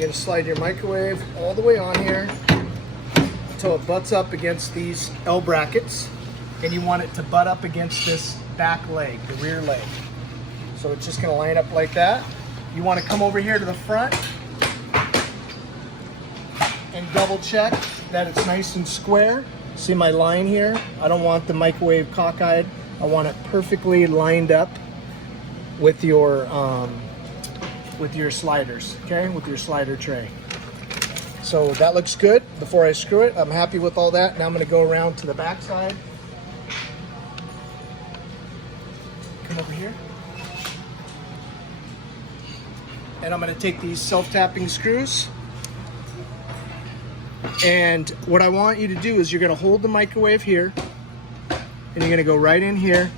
You're going to slide your microwave all the way on here until it butts up against these L brackets, and you want it to butt up against this back leg, the rear leg. So it's just going to line up like that. You want to come over here to the front and double check that it's nice and square. See my line here? I don't want the microwave cockeyed. I want it perfectly lined up with your sliders, okay? With your slider tray. So that looks good. Before I screw it, I'm happy with all that. Now I'm going to go around to the back side. Come over here. And I'm going to take these self-tapping screws. And what I want you to do is you're going to hold the microwave here, and you're going to go right in here.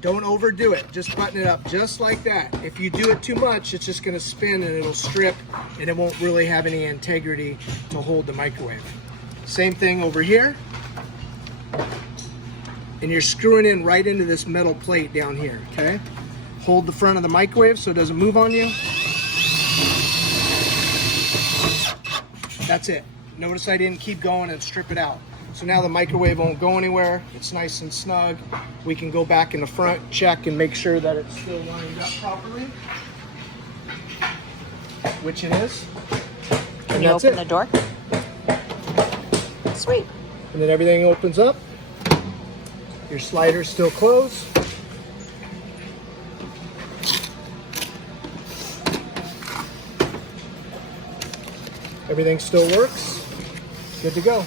Don't overdo it. Just button it up just like that. If you do it too much, it's just going to spin and it'll strip, and it won't really have any integrity to hold the microwave. Same thing over here. And you're screwing in right into this metal plate down here, okay? Hold the front of the microwave so it doesn't move on you. That's it. Notice I didn't keep going and strip it out. So now the microwave won't go anywhere. It's nice and snug. We can go back in the front, check, and make sure that it's still lined up properly, which it is. Can you open the door? Sweet. And then everything opens up. Your slider's still closed. Everything still works. Good to go.